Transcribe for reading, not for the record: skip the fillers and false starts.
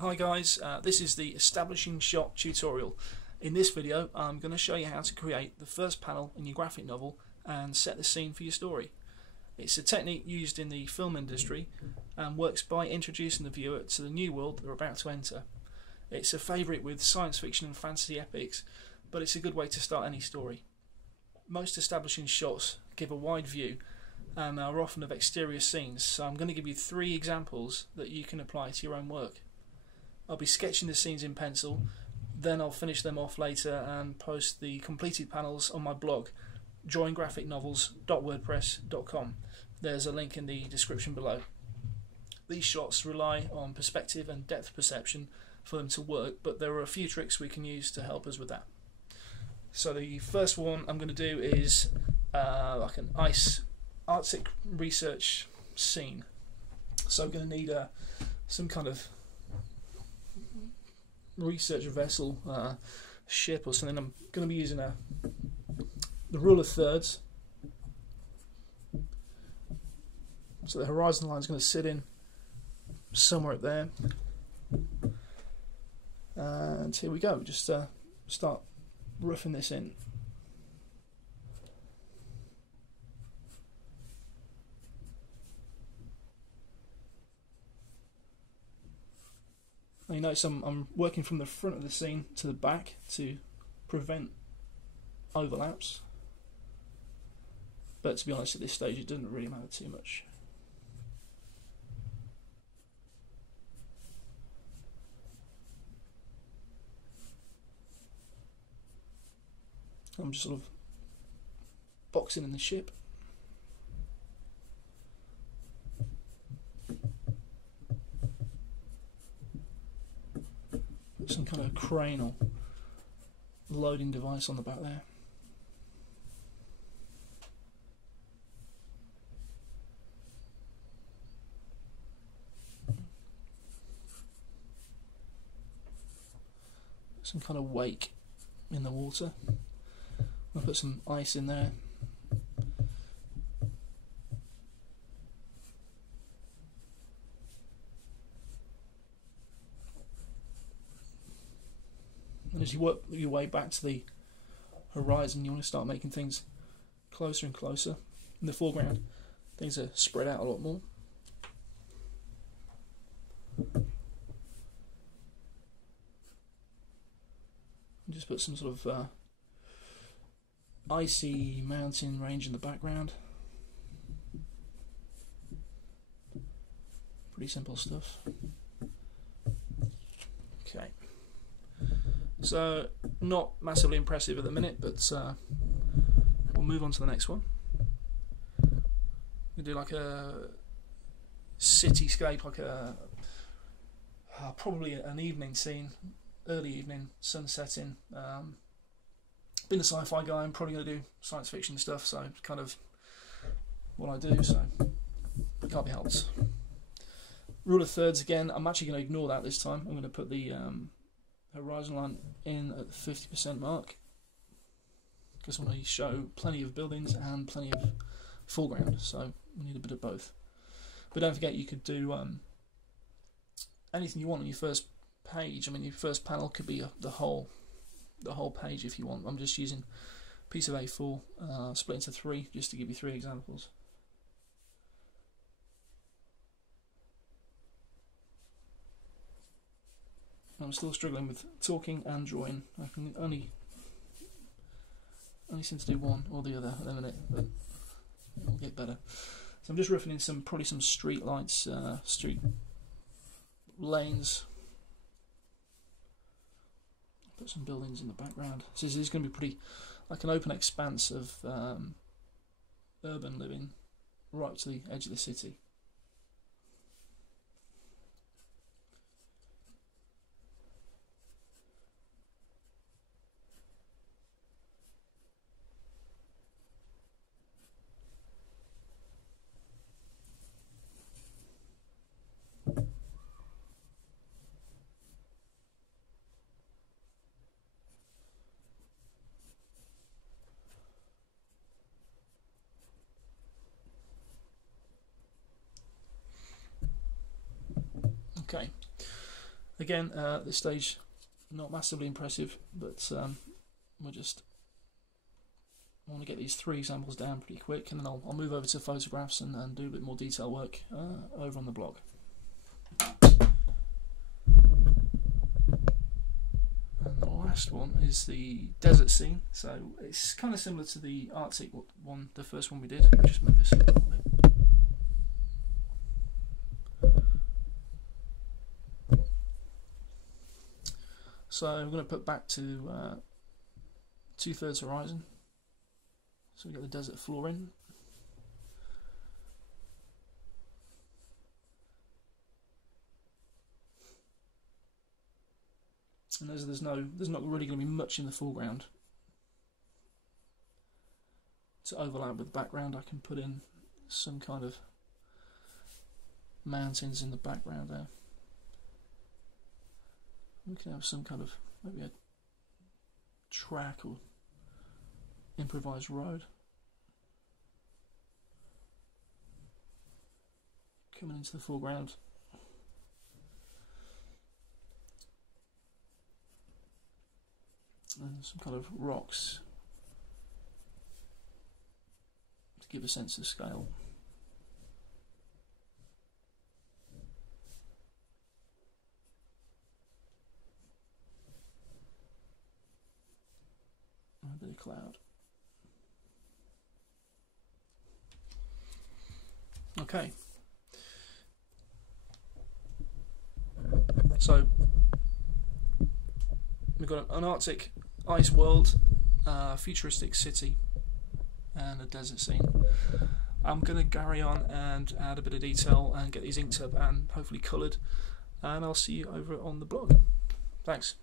Hi guys, this is the establishing shot tutorial. In this video I'm going to show you how to create the first panel in your graphic novel and set the scene for your story. It's a technique used in the film industry and works by introducing the viewer to the new world they're about to enter. It's a favourite with science fiction and fantasy epics, but it's a good way to start any story. Most establishing shots give a wide view and are often of exterior scenes, so I'm going to give you 3 examples that you can apply to your own work. I'll be sketching the scenes in pencil, then I'll finish them off later and post the completed panels on my blog, drawinggraphicnovels.wordpress.com. There's a link in the description below. These shots rely on perspective and depth perception for them to work, but there are a few tricks we can use to help us with that. So the first one I'm going to do is like an Arctic research scene. So I'm going to need some kind of research vessel, ship or something. I'm going to be using the rule of thirds. So the horizon line is going to sit in somewhere up there. And here we go. Just start roughing this in. You notice I'm working from the front of the scene to the back to prevent overlaps, but to be honest, at this stage it doesn't really matter too much. I'm just sort of boxing in the ship. Some kind of crane or loading device on the back there. Some kind of wake in the water. I'll put some ice in there. And as you work your way back to the horizon, you want to start making things closer and closer. In the foreground, things are spread out a lot more. And just put some sort of icy mountain range in the background. Pretty simple stuff. Okay. So, not massively impressive at the minute, but we'll move on to the next one. We'll do like a cityscape, like probably an evening scene, early evening, sun setting. Been a sci-fi guy, I'm probably going to do science fiction stuff, so it's kind of what I do, so it can't be helped. Rule of thirds again, I'm actually going to ignore that this time. I'm going to put the horizon line in at the 50% mark because I want to show plenty of buildings and plenty of foreground, so we need a bit of both. But don't forget, you could do anything you want on your first page. I mean, your first panel could be the whole page if you want. I'm just using a piece of A4 split into 3 just to give you 3 examples. I'm still struggling with talking and drawing. I can only seem to do one or the other at the minute, but it'll get better. So I'm just roughing in probably some street lights, street lanes. Put some buildings in the background. So this is going to be pretty like an open expanse of urban living right up to the edge of the city. Okay. Again, at this stage, not massively impressive, but we'll just want to get these 3 examples down pretty quick, and then I'll move over to photographs and do a bit more detail work over on the blog. And the last one is the desert scene, so it's kind of similar to the Arctic one, the first one we did. I'll just move this a little bit. So I'm going to put back to 2/3 horizon. So we've got the desert floor in. And there's not really going to be much in the foreground. To overlap with the background, I can put in some kind of mountains in the background there. We can have some kind of, maybe a track or improvised road coming into the foreground. And some kind of rocks to give a sense of scale. And a bit of cloud. Okay. So we've got an Arctic ice world, futuristic city, and a desert scene. I'm going to carry on and add a bit of detail and get these inked up and hopefully coloured, and I'll see you over on the blog. Thanks.